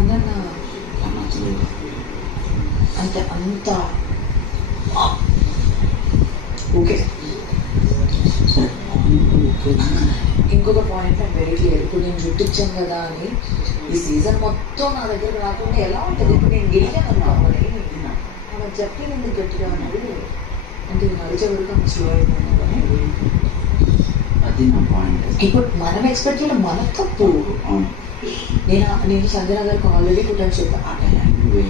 కన్నా నచ్చలేదు అంటే అంత ఓకే. ఇంకొక పాయింట్ నాకు వెరీ క్లియర్. ఇప్పుడు నేను జుట్టు ఇచ్చాను కదా అని ఈ సీజన్ మొత్తం నా దగ్గర రాకుండా ఎలా ఉంటుంది? ఇప్పుడు నేను గెలిచాను అమ్మని అలా చెప్పి ఎందుకు గట్టిగా అన్నాడు అంటే నడిచే వరకు అంత స్లో అయిపోయినా కానీ అది నా పాయింట్. ఇప్పుడు మనం ఎక్స్పెక్ట్ చేయడం మన తప్పు. నేను సంజన గారికి ఆల్రెడీ కుట్టాను చెప్పాను. ఆ టైంకి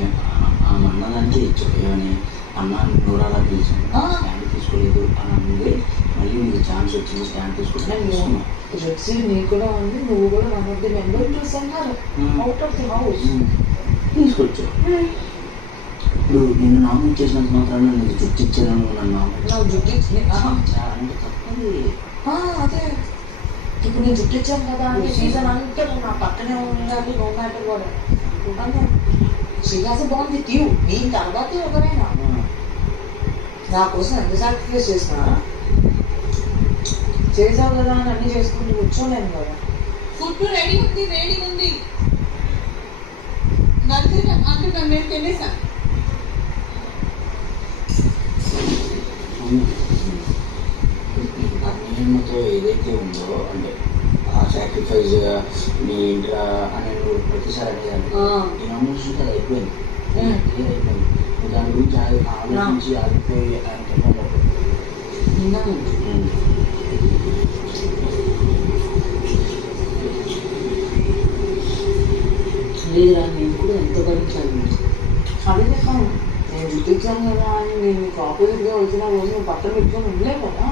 ఆమె అన్నదానికి ఏమని అన్న నూరాలా పిలిచాను స్టాండ్ తీసుకోలేదు అని అంటే మళ్ళీ నీకు ఛాన్స్ వచ్చింది స్టాండ్ తీసుకుంటాను. రెడ్సీ నీకు కూడా ఉంది, నువ్వు కూడా వన్ ఆఫ్ ది మెంబర్స్ అన్నారు అవుట్ ఆఫ్ ది హౌస్ తీసుకొచ్చావు. ఇప్పుడు నేను నామినేట్ చేసినంత మాత్రాన నీకు జుట్టు ఇచ్చాను నన్ను జుట్టు అంటే తప్పది. అదే ఇప్పుడు నేను జుట్టు ఇచ్చాను కదా అంటే సీజన్ అంతా నా పక్కనే ఉండాలి నో మ్యాటర్ కూడా శ్రీకాశ బాగుంది ట్యూ నీ తర్వాతే ఎవరైనా నా కోసం ఎంత సాక్రిఫైస్ చేసినా చేసావు కదా అని అన్ని చేసుకుంటూ కూర్చోలేను కదా. ఫుడ్ రెడీ ఉంది నడిచి అంటే నేను తినేసాను. అన్నితో ఏదైతే ఉందో అంటే ఆ సాక్రిఫైస్ నీ ఇంట్లో అని ప్రతిసారి అనేదాన్ని నేను ఆలోచించి అది అయిపోయింది క్లియర్ అయిపోయింది. నువ్వు దాని గురించి ఆలోచించి ఆగిపోయి ఆయన లేదా నేను కూడా ఎంత భరించాను అదే చెప్పాను. నేను జుట్టించాను కదా అని నేను మీకు ఆపోజిట్గా వచ్చిన రోజు నువ్వు పక్కన పెట్టుకొని ఉండలే కదా.